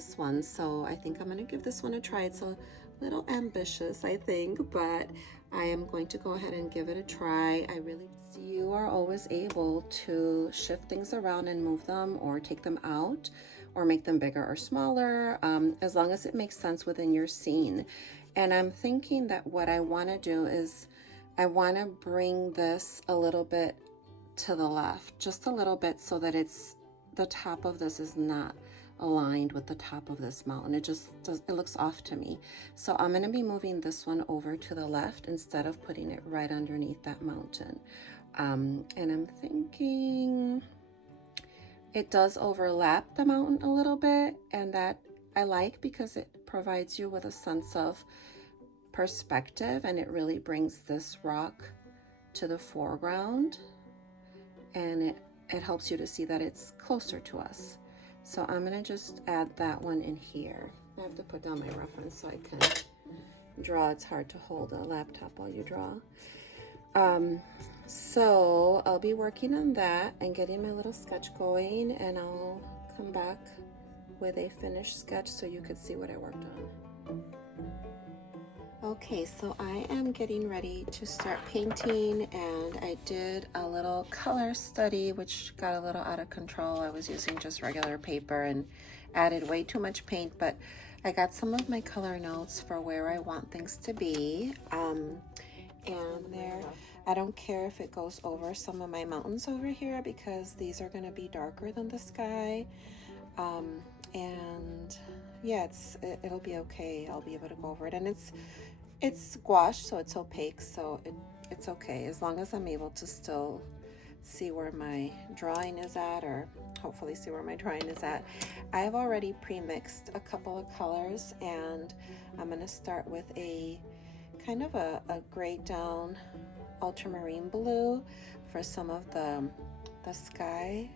this one, so I think I'm gonna give this one a try. It's a little ambitious, I think, but I am going to go ahead and give it a try. You are always able to shift things around and move them or take them out or make them bigger or smaller, as long as it makes sense within your scene. And I'm thinking that what I want to do is I want to bring this a little bit to the left, just a little bit, so that the top of this is not aligned with the top of this mountain. It looks off to me. So I'm going to be moving this one over to the left instead of putting it right underneath that mountain. And I'm thinking it does overlap the mountain a little bit, and that I like because it provides you with a sense of perspective, and it really brings this rock to the foreground, and it helps you to see that it's closer to us. So I'm gonna just add that one in here. I have to put down my reference so I can draw. It's hard to hold a laptop while you draw. So I'll be working on that and getting my little sketch going, and I'll come back with a finished sketch so you could see what I worked on. Okay, so I am getting ready to start painting, and I did a little color study which got a little out of control. I was using just regular paper and added way too much paint, but I got some of my color notes for where I want things to be. And there, I don't care if it goes over some of my mountains over here because these are going to be darker than the sky. And yeah, it'll be okay. I'll be able to go over it, and it's gouache, so it's opaque, so it's okay as long as I'm able to still see where my drawing is at, or hopefully see where my drawing is at. I have already pre-mixed a couple of colors, and I'm going to start with a kind of a grayed down ultramarine blue for some of the sky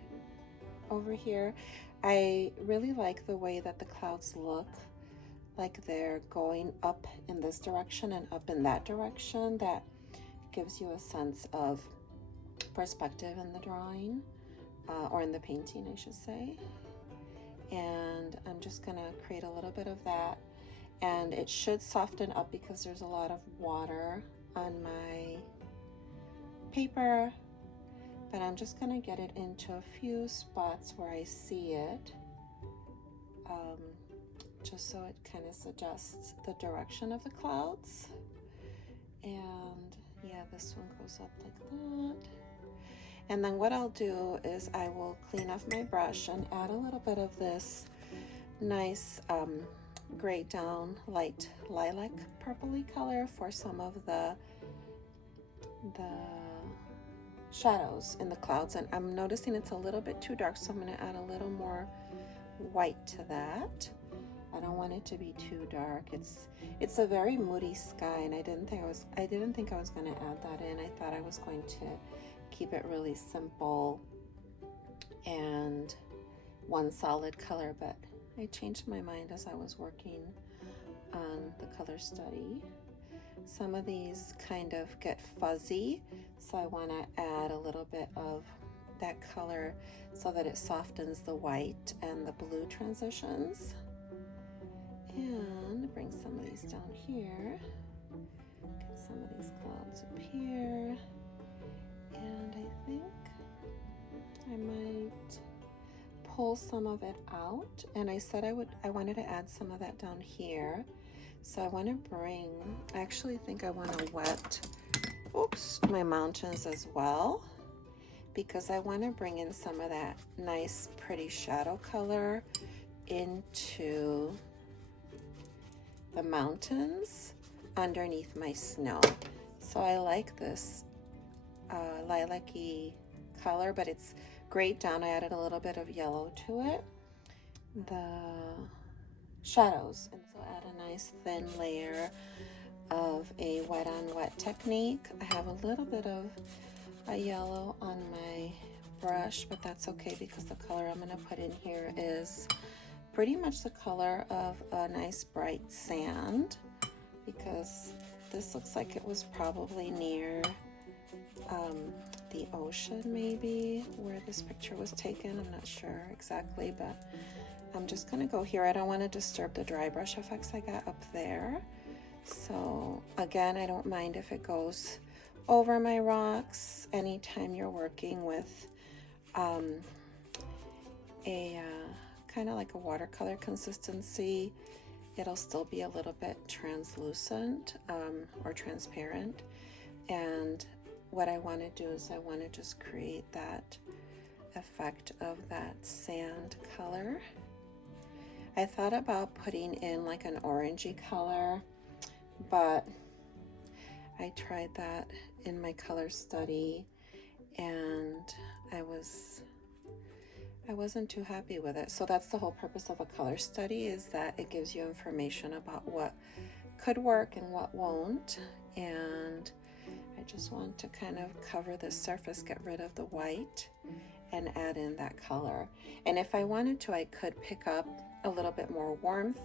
over here. I really like the way that the clouds look like they're going up in this direction and up in that direction. That gives you a sense of perspective in the drawing, or in the painting, I should say. And I'm just gonna create a little bit of that, and it should soften up because there's a lot of water on my paper, but I'm just gonna get it into a few spots where I see it, just so it kind of suggests the direction of the clouds. And yeah, this one goes up like that. And then what I'll do is I will clean off my brush and add a little bit of this nice gray down light lilac purpley color for some of the shadows in the clouds. And I'm noticing it's a little bit too dark, so I'm going to add a little more white to that. I don't want it to be too dark. It's a very moody sky, and I didn't think I was going to add that in. I thought I was going to keep it really simple and one solid color, but I changed my mind as I was working on the color study. Some of these kind of get fuzzy, so I want to add a little bit of that color so that it softens the white and the blue transitions. And bring some of these down here. Get some of these clouds up here. And I think I might pull some of it out. And I said I wanted to add some of that down here. So I want to I actually think I want to wet, my mountains as well, because I want to bring in some of that nice pretty shadow color into the mountains underneath my snow. So I like this lilac-y color, but it's grayed down. I added a little bit of yellow to it, the shadows, and so add a nice thin layer of a wet on wet technique. I have a little bit of a yellow on my brush, but that's okay because the color I'm going to put in here is pretty much the color of a nice bright sand, because this looks like it was probably near the ocean, maybe where this picture was taken. I'm not sure exactly, but I'm just gonna go here. I don't want to disturb the dry brush effects I got up there. So again, I don't mind if it goes over my rocks anytime you're working with a kind of like a watercolor consistency. It'll still be a little bit translucent or transparent. And what I want to do is I want to just create that effect of that sand color. I thought about putting in like an orangey color, but I tried that in my color study and I wasn't too happy with it. So that's the whole purpose of a color study, is that it gives you information about what could work and what won't. And I just want to kind of cover this surface, get rid of the white, and add in that color. And if I wanted to, I could pick up a little bit more warmth.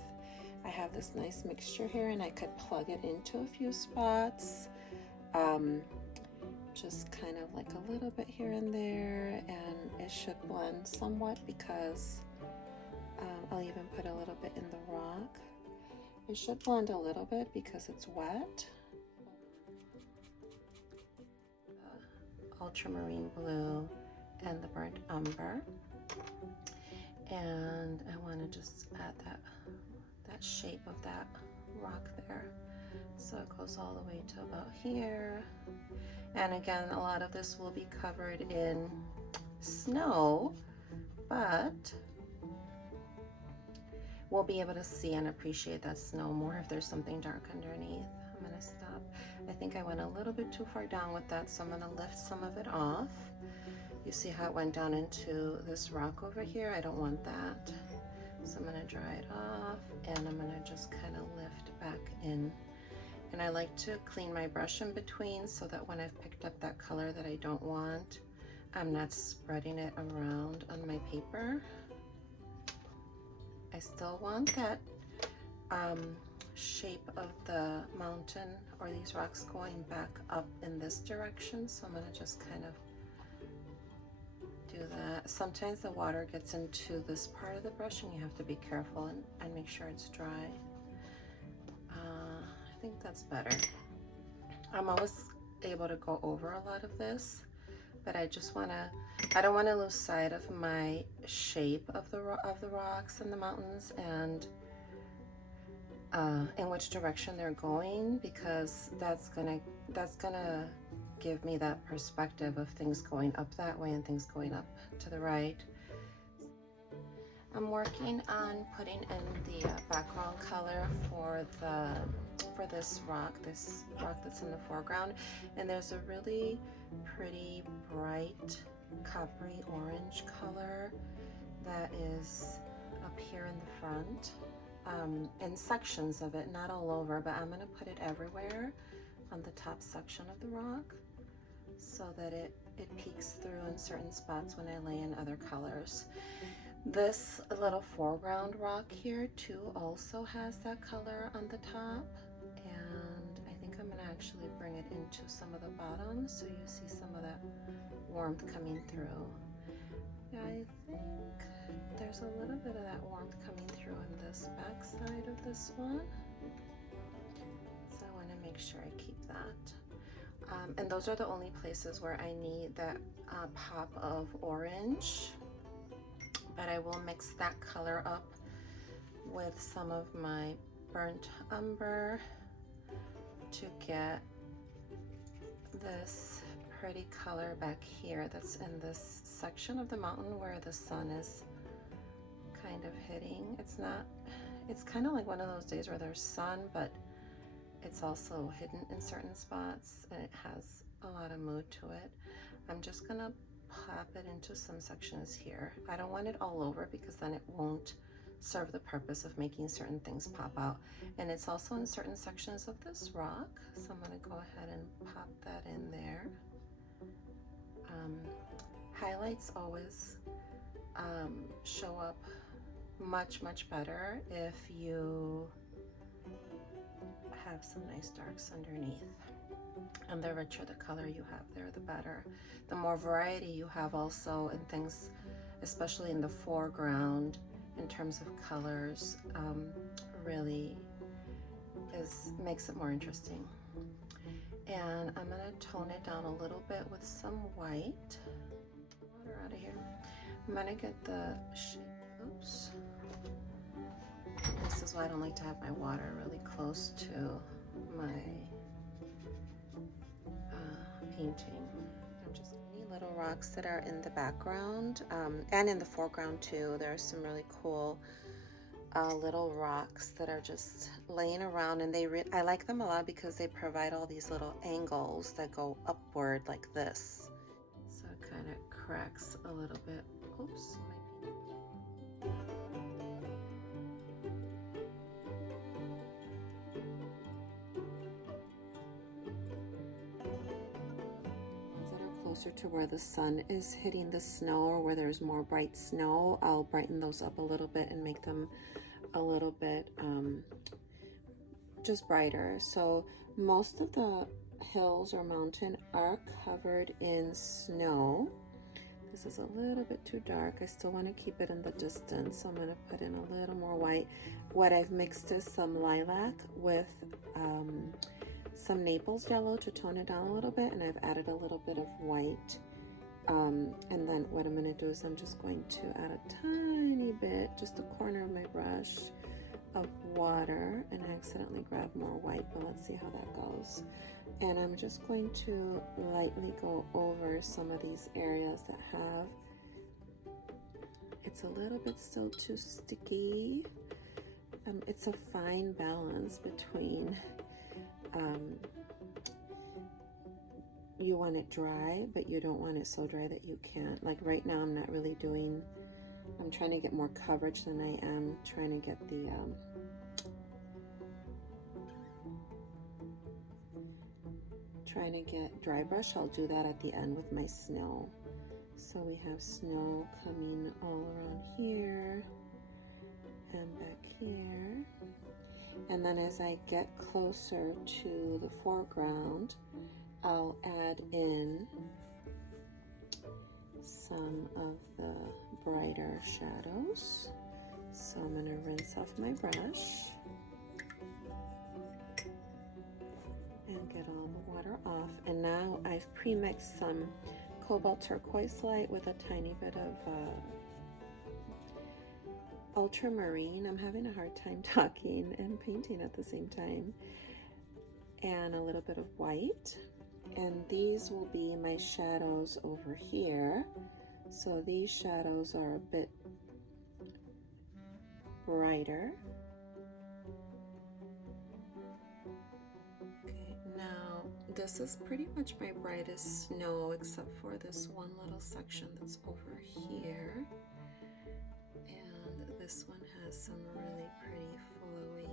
I have this nice mixture here and I could plug it into a few spots. Just kind of like a little bit here and there, and it should blend somewhat because I'll even put a little bit in the rock. It should blend a little bit because it's wet. Ultramarine blue and the burnt umber, and I want to just add that shape of that rock there, so it goes all the way to about here. And again, a lot of this will be covered in snow, but we'll be able to see and appreciate that snow more if there's something dark underneath. I'm gonna stop. I think I went a little bit too far down with that, so I'm gonna lift some of it off. You see how it went down into this rock over here? I don't want that. So I'm gonna dry it off and I'm gonna just kind of lift back in. And I like to clean my brush in between so that when I've picked up that color that I don't want, I'm not spreading it around on my paper. I still want that shape of the mountain or these rocks going back up in this direction, so I'm gonna just kind of do that. Sometimes the water gets into this part of the brush and you have to be careful and make sure it's dry. I think that's better. I'm always able to go over a lot of this, but I don't want to lose sight of my shape of the rocks and the mountains and in which direction they're going, because that's gonna give me that perspective of things going up that way and things going up to the right. I'm working on putting in the background color for this rock that's in the foreground, and there's a really pretty bright coppery orange color that is up here in the front, in sections of it, not all over, but I'm going to put it everywhere on the top section of the rock so that it peeks through in certain spots when I lay in other colors. This little foreground rock here too also has that color on the top, and I think I'm going to actually bring it into some of the bottoms so you see some of that warmth coming through. Yeah, I think there's a little bit of that warmth coming through in this back side of this one, so I want to make sure I keep that. And those are the only places where I need that pop of orange. But I will mix that color up with some of my burnt umber to get this pretty color back here that's in this section of the mountain where the sun is kind of hitting. It's kind of like one of those days where there's sun, but it's also hidden in certain spots and it has a lot of mood to it. I'm just gonna pop it into some sections here. I don't want it all over because then it won't serve the purpose of making certain things pop out. And it's also in certain sections of this rock, so I'm going to go ahead and pop that in there. Highlights always show up much better if you have some nice darks underneath. And the richer the color you have there, the better. The more variety you have also in things, especially in the foreground, in terms of colors, really makes it more interesting. And I'm gonna tone it down a little bit with some white. Water out of here. I'm gonna get the shape, oops. This is why I don't like to have my water really close to my painting. I'm just any little rocks that are in the background and in the foreground too. There are some really cool little rocks that are just laying around, and I like them a lot because they provide all these little angles that go upward like this. So it kind of cracks a little bit. Oops. Closer to where the sun is hitting the snow, or where there's more bright snow, I'll brighten those up a little bit and make them a little bit just brighter. So most of the hills or mountain are covered in snow. This is a little bit too dark. I still want to keep it in the distance, so I'm going to put in a little more white. What I've mixed is some lilac with some Naples yellow to tone it down a little bit, and I've added a little bit of white. And then what I'm going to do is I'm just going to add a tiny bit, just a corner of my brush, of water, and I accidentally grabbed more white, but let's see how that goes. And I'm just going to lightly go over some of these areas that have, it's a little bit still too sticky. It's a fine balance between you want it dry, but you don't want it so dry that you can't. Like right now, I'm not really doing, I'm trying to get more coverage than I am trying to get the trying to get dry brush. I'll do that at the end with my snow. So we have snow coming all around here and back here. And then as I get closer to the foreground, I'll add in some of the brighter shadows. So I'm going to rinse off my brush and get all the water off. And now I've pre-mixed some cobalt turquoise light with a tiny bit of ultramarine. I'm having a hard time talking and painting at the same time. And a little bit of white. And these will be my shadows over here. So these shadows are a bit brighter. Okay, now this is pretty much my brightest snow, except for this one little section that's over here. And this one has some really pretty flowy,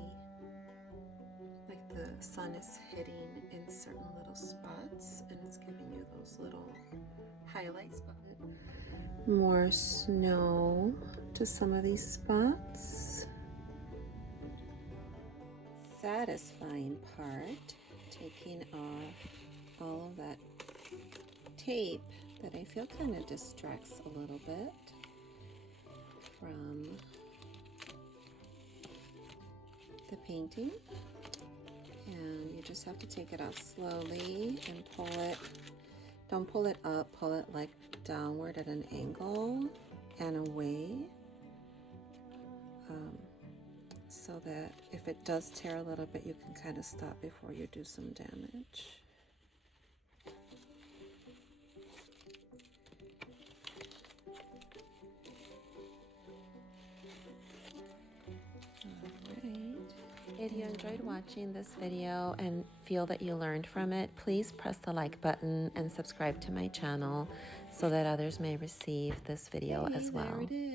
like the sun is hitting in certain little spots and it's giving you those little highlights. More snow to some of these spots. Satisfying part, taking off all of that tape that I feel kind of distracts a little bit from the painting. And you just have to take it off slowly and pull it. Don't pull it up, pull it like downward at an angle and away, so that if it does tear a little bit, you can kind of stop before you do some damage. If you enjoyed watching this video and feel that you learned from it, please press the like button and subscribe to my channel so that others may receive this video as well. There it is.